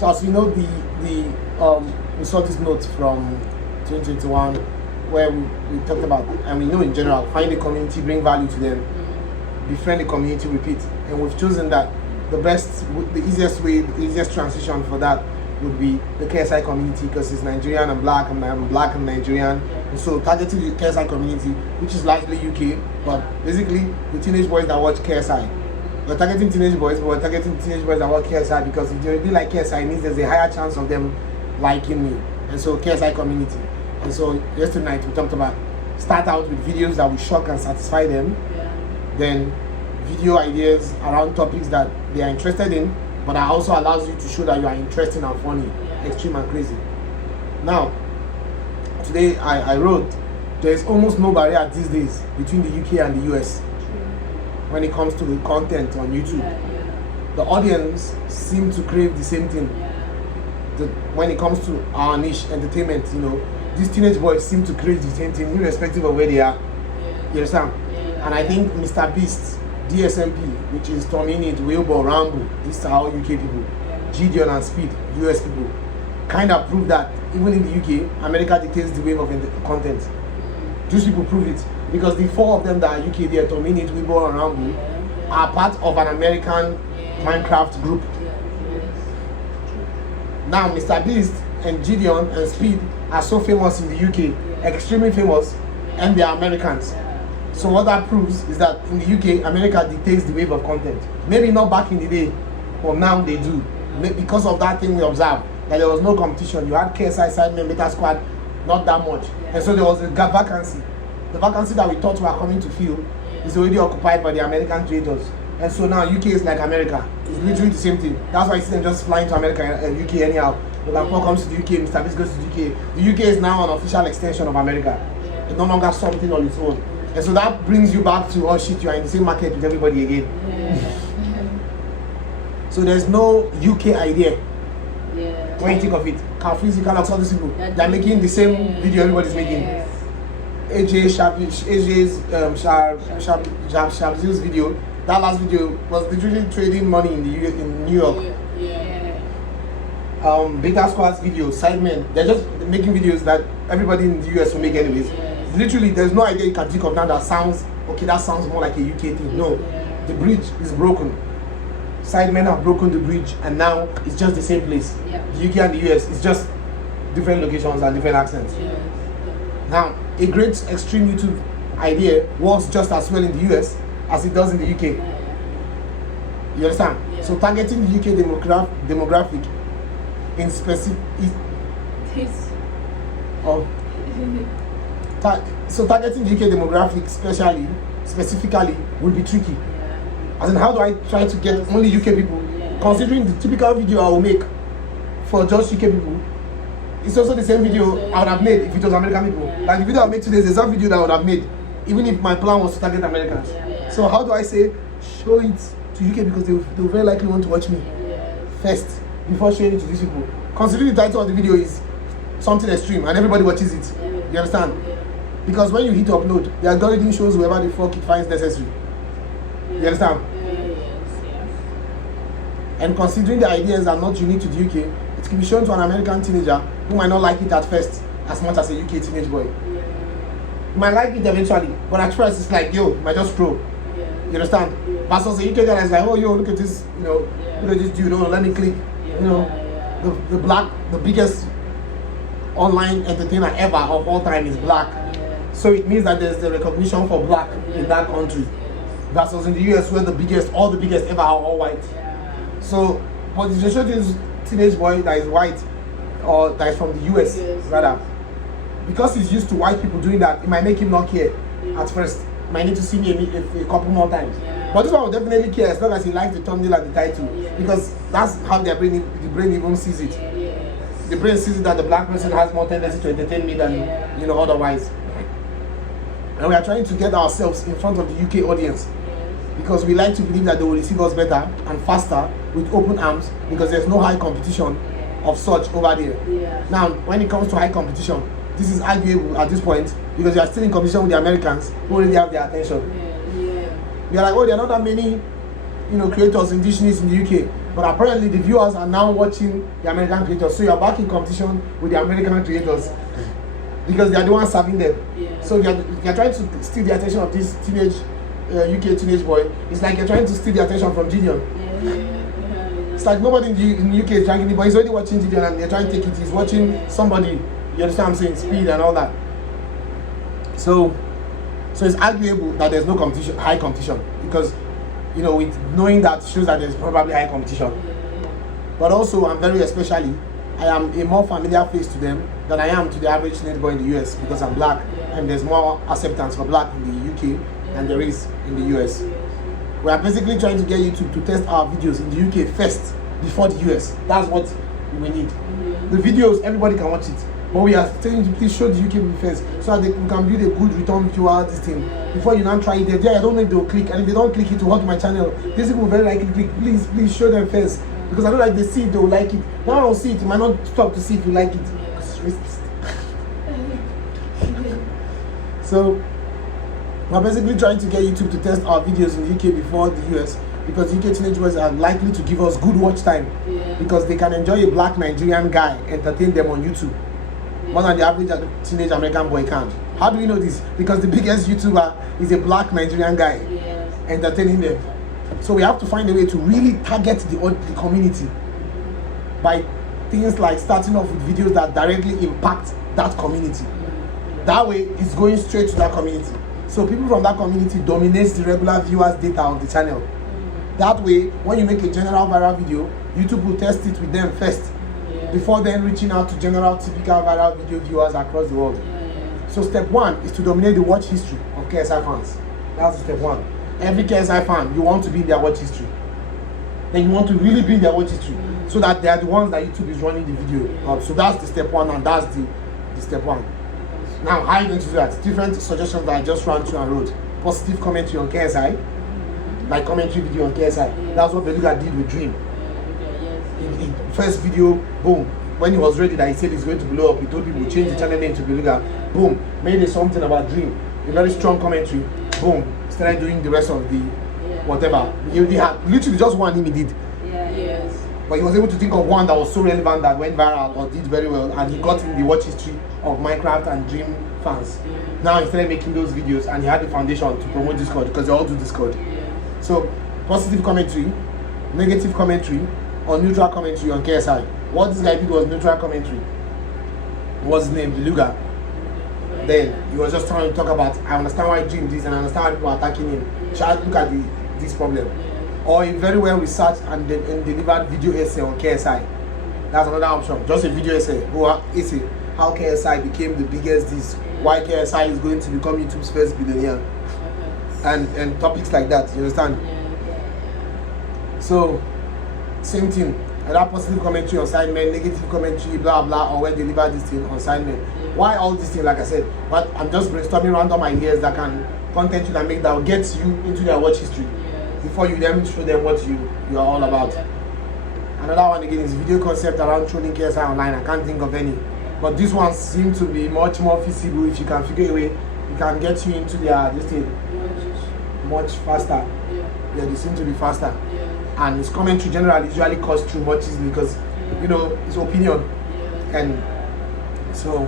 So as you know, we saw this note from 2021 where we talked about, and we know in general, find a community, bring value to them, befriend the community, repeat. And we've chosen that the easiest way, the easiest transition for that would be the KSI community, because it's Nigerian and black, and I'm black and Nigerian. And so targeting the KSI community, which is largely UK, but basically the teenage boys that watch KSI. We're targeting teenage boys, but we're targeting teenage boys that watch KSI, because if they really like KSI, it means there's a higher chance of them liking me. And so KSI community. And so yesterday night we talked about start out with videos that will shock and satisfy them. Then video ideas around topics that they are interested in, but that also allows you to show that you are interesting and funny, extreme and crazy. Now, today I wrote, there's almost no barrier these days between the UK and the US when it comes to the content on YouTube. The audience seem to crave the same thing. When it comes to our niche, entertainment, these teenage boys seem to crave the same thing, irrespective of where they are. You understand? And I think Mr. Beast, DSMP, which is Tominit, Wilbur, Rambo, these are all UK people. Gideon and Speed, US people, kind of prove that even in the UK, America dictates the wave of content. These people prove it, because the four of them that are UK there, Tominit, Wilbur, and Rambo, are part of an American Minecraft group. Now, Mr. Beast and Gideon and Speed are so famous in the UK, extremely famous, and they are Americans. So what that proves is that in the UK, America dictates the wave of content. Maybe not back in the day, but now they do. Because of that thing we observed, that there was no competition. You had KSI, Sidemen, Beta Squad, not that much. And so there was a vacancy. The vacancy that we thought we were coming to fill is already occupied by the American creators. And so now UK is like America. It's literally the same thing. That's why you see them just flying to America and UK anyhow. Logan Paul comes to the UK, Mr. Beast goes to the UK. The UK is now an official extension of America. It's no longer something on its own. And so that brings you back to, oh shit, you are in the same market with everybody again. So there's no UK idea. When you think of it, Carfreezy, Calox, all these people, they're making the same video everybody's making. AJ's Shabzil's video, that last video was literally trading money in New York. Beta Squad's video, Sidemen, they're just making videos that everybody in the US will make anyways. Literally, there's no idea you can think of now that sounds, okay, that sounds more like a UK thing. No, the bridge is broken. Sidemen have broken the bridge, and now it's just the same place. The UK and the US, it's just different locations and different accents. Now, a great extreme YouTube idea works just as well in the US as it does in the UK. You understand? So targeting the UK demographic in specific so targeting the UK demographic specifically will be tricky. As in, how do I try to get only UK people? Considering the typical video I will make for just UK people, it's also the same video I would have made if it was American people. Like the video I made today is the same video that I would have made, even if my plan was to target Americans. So how do I say, show it to UK, because they will very likely want to watch me first before showing it to these people. Considering the title of the video is something extreme and everybody watches it. You understand? Because when you hit upload, the algorithm shows whoever the fuck it finds necessary. You understand? And considering the ideas are not unique to the UK, it can be shown to an American teenager who might not like it at first as much as a UK teenage boy. You might like it eventually, but at first it's like, yo, you might just scroll. You understand? Versus a UK guy that's like, oh, yo, look at this, look at this dude, let me click. The biggest online entertainer ever of all time is black. So it means that there's the recognition for black in that country. Versus in the US where all the biggest ever are all white. So, but if you show this teenage boy that is white, or that is from the US rather, because he's used to white people doing that, it might make him not care at first. He might need to see me a couple more times. But this one will definitely care as long as he likes the thumbnail and the title, because that's how the brain even sees it. The brain sees it that the black person has more tendency to entertain me than otherwise. And we are trying to get ourselves in front of the UK audience, because we like to believe that they will receive us better and faster with open arms, because there's no high competition of such over there. Now, when it comes to high competition, this is arguable at this point, because you are still in competition with the Americans who already have their attention. You're like, oh, there are not that many creators, indigenous in the UK. But apparently the viewers are now watching the American creators. So you're back in competition with the American creators because they are the ones serving them. So you're trying to steal the attention of this teenage UK teenage boy. It's like you're trying to steal the attention from Gideon. It's like nobody in the UK is dragging it, but he's already watching Gideon and they're trying to take it. He's watching somebody, you understand what I'm saying, speed and all that. So it's arguable that there's no competition, high competition, because with knowing that shows that there's probably high competition. But also, I am a more familiar face to them than I am to the average teenage boy in the US because I'm black and there's more acceptance for black in the UK than there is in the US. We are basically trying to get YouTube to test our videos in the UK first before the US. That's what we need. The videos, everybody can watch it. But we are saying to please show the UK people first so that we can build a good return viewer this thing. Before you now try it, I don't know if they'll click. And if they don't click it to watch my channel, these people will very likely click. Please show them first. Because I know like they see it, they will like it. Now I don't see it, you might not stop to see if you like it. Because it's racist. So we're basically trying to get YouTube to test our videos in the UK before the US, because UK teenage boys are likely to give us good watch time because they can enjoy a black Nigerian guy entertain them on YouTube more than the average teenage American boy can. How do we know this? Because the biggest YouTuber is a black Nigerian guy entertaining them. So we have to find a way to really target the community by things like starting off with videos that directly impact that community. That way it's going straight to that community. So people from that community dominates the regular viewers data of the channel. That way, when you make a general viral video, YouTube will test it with them first before then reaching out to general typical viral video viewers across the world. So step one is to dominate the watch history of KSI fans. That's step one. Every KSI fan, you want to be in their watch history. Then you want to really be in their watch history so that they are the ones that YouTube is running the video. So that's the step one, and that's the step one. Now, how are you going to do that? Different suggestions that I just ran through and wrote. Positive commentary on KSI, like commentary video on KSI. That's what Beluga did with Dream. In first video, boom. When he was ready that he said he's going to blow up, he told people change the channel name to Beluga. Boom. Made something about Dream. A very strong commentary. Boom. Started doing the rest of the whatever. He had literally just one him he did. But he was able to think of one that was so relevant that went viral or did very well, and he got in the watch history of Minecraft and Dream fans. Now he started making those videos and he had the foundation to promote Discord because they all do Discord. So positive commentary, negative commentary, or neutral commentary on KSI. What this guy did was neutral commentary. What's his name? Beluga. Then he was just trying to talk about, I understand why Dream this and I understand why people are attacking him. Try to look at this problem. Or a very well researched and delivered video essay on KSI. That's another option. Just a video essay. Essay. How KSI became the biggest this. Why KSI is going to become YouTube's first billionaire. And topics like that. You understand? So, same thing. Another positive commentary on assignment, negative commentary, blah blah, or where they deliver this thing on assignment. Why all these things, like I said? But I'm just brainstorming random ideas that can content you that will get you into their watch history before you then show them what you are all about. Another one again is video concept around trolling KSI online. I can't think of any, but this one seems to be much more feasible if you can figure a way you can get you into their this thing much faster. Yeah, they seem to be faster. And his commentary generally usually cuts through much easily because it's opinion. And so